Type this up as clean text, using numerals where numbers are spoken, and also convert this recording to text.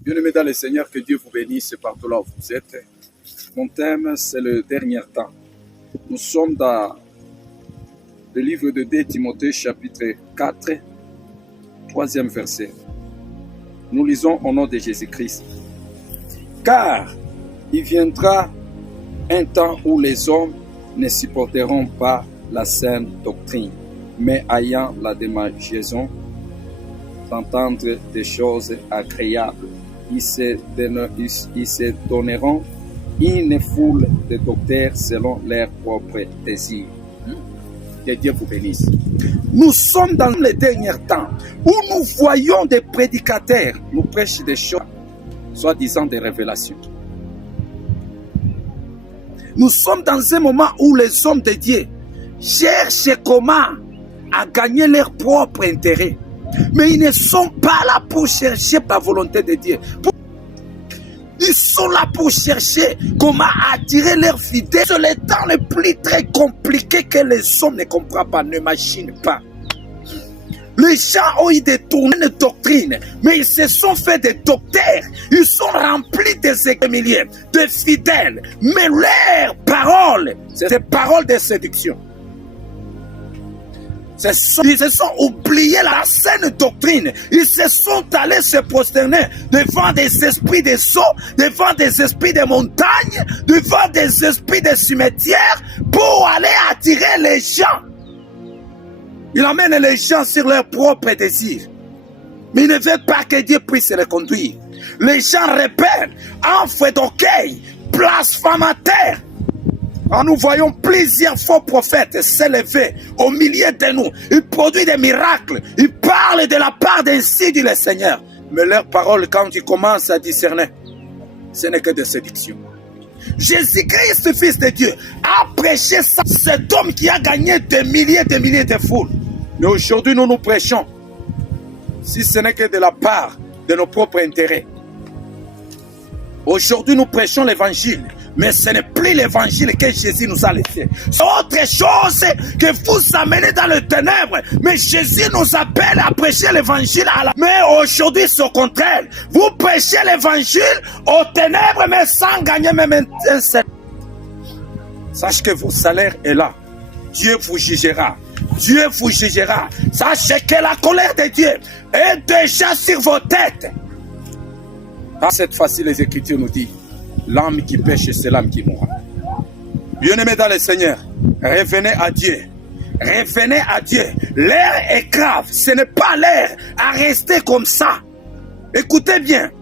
Bien-aimés dans le Seigneur, que Dieu vous bénisse partout là où vous êtes. Mon thème, c'est le dernier temps. Nous sommes dans le livre de 2 Timothée, chapitre 4, 3e verset. Nous lisons au nom de Jésus-Christ. Car il viendra un temps où les hommes ne supporteront pas la saine doctrine, mais ayant la démangeaison d'entendre des choses agréables. Ils se donneront une foule de docteurs selon leurs propres désirs. Que Dieu vous bénisse. Nous sommes dans les derniers temps où nous voyons des prédicateurs nous prêchent des choses, soi-disant des révélations. Nous sommes dans un moment où les hommes de Dieu cherchent comment à gagner leur propre intérêt. Mais ils ne sont pas là pour chercher la volonté de Dieu. Ils sont là pour chercher comment attirer leurs fidèles. C'est le temps le plus très compliqué que les hommes ne comprennent pas, ne machinent pas. Les gens ont eu détourné une doctrine, mais ils se sont fait des docteurs. Ils sont remplis des milliers de fidèles. Mais leurs paroles, c'est des paroles de séduction. Ils se sont oubliés la saine doctrine. Ils se sont allés se prosterner devant des esprits de sceaux, devant des esprits de montagnes, devant des esprits de cimetières pour aller attirer les gens. Il emmène les gens sur leurs propres désirs. Mais il ne veut pas que Dieu puisse les conduire. Les gens repèrent, enfants d'orgueil, blasphémateurs. Nous voyons plusieurs faux prophètes s'élever au milieu de nous. Ils produisent des miracles. Ils parlent de la part d'Ainsi dit le Seigneur. Mais leurs paroles, quand ils commencent à discerner, ce n'est que de séduction. Jésus-Christ, Fils de Dieu, a prêché ça. Cet homme qui a gagné des milliers de foules. Mais aujourd'hui, nous prêchons, si ce n'est que de la part de nos propres intérêts. Aujourd'hui, nous prêchons l'évangile. Mais ce n'est plus l'évangile que Jésus nous a laissé. C'est autre chose que vous amenez dans les ténèbres. Mais Jésus nous appelle à prêcher l'évangile à la... Mais aujourd'hui, c'est au contraire. Vous prêchez l'évangile aux ténèbres, mais sans gagner même un seul. Sachez que votre salaire est là. Dieu vous jugera. Dieu vous jugera. Sachez que la colère de Dieu est déjà sur vos têtes. Cette fois-ci, les Écritures nous disent: l'âme qui pêche, c'est l'âme qui mourra. Bien-aimés dans le Seigneur, revenez à Dieu. Revenez à Dieu. L'heure est grave. Ce n'est pas l'heure à rester comme ça. Écoutez bien.